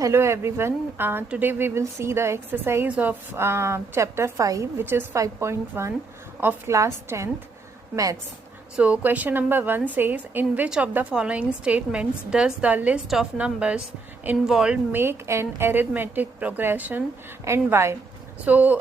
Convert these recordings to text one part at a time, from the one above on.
Hello everyone. Today we will see the exercise of chapter 5, which is 5.1 of class 10th maths. So question number 1 says, in which of the following statements does the list of numbers involved make an arithmetic progression and why? So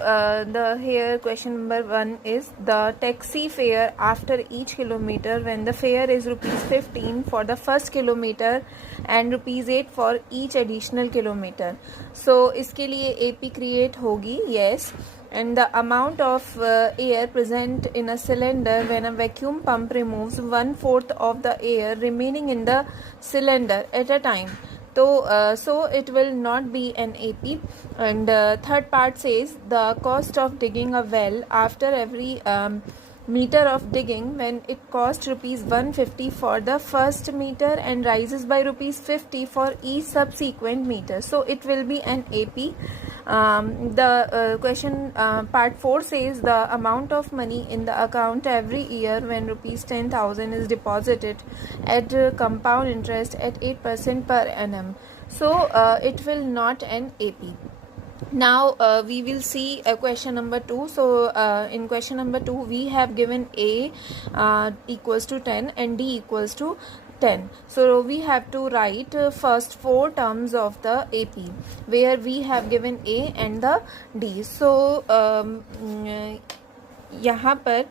the here question number 1 is, the taxi fare after each kilometer when the fare is rupees 15 for the first kilometer and rupees 8 for each additional kilometer. So इसके लिए AP create होगी, yes, and the amount of air present in a cylinder when a vacuum pump removes 1/4 of the air remaining in the cylinder at a time. So it will not be an AP. And third part says, the cost of digging a well after every meter of digging when it costs rupees 150 for the first meter and rises by rupees 50 for each subsequent meter. So it will be an AP. The question part 4 says, the amount of money in the account every year when rupees 10,000 is deposited at compound interest at 8% per annum. So it will not an AP. Now we will see question number 2. So in question number 2 we have given A equals to 10 and D equals to 10. So we have to write first 4 terms of the AP where we have given A and the D. So यहाँ पर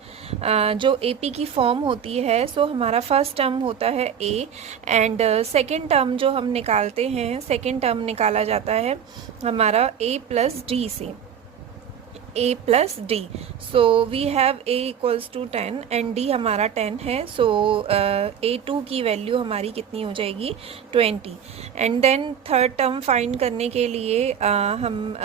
जो AP की form होती है, सो हमारा first term होता है A and second term जो हम निकालते हैं, सेकेंड टर्म निकाला जाता है हमारा A प्लस D से, A plus D. So we have A equals to 10 and D हमारा 10 है. सो A2 की वैल्यू हमारी कितनी हो जाएगी, 20. And then third term find करने के लिए हम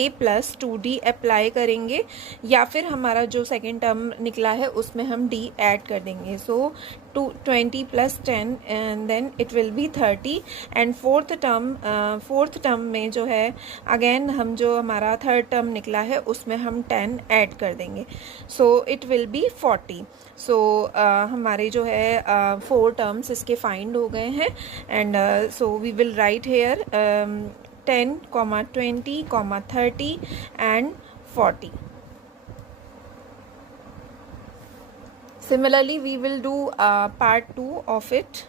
A प्लस 2D अप्लाई करेंगे, या फिर हमारा जो सेकेंड टर्म निकला है उसमें हम D ऐड कर देंगे. So 20 plus 10 and then it will be 30. And fourth term में जो है अगेन हम जो हमारा थर्ड टर्म निकला है उसमें हम 10 ऐड कर देंगे. So it will B 40. सो हमारे जो है 4 टर्म्स इसके फाइंड हो गए हैं. And so we will write here 10, 20, 30 and 40. Similarly, we will do part 2 of it.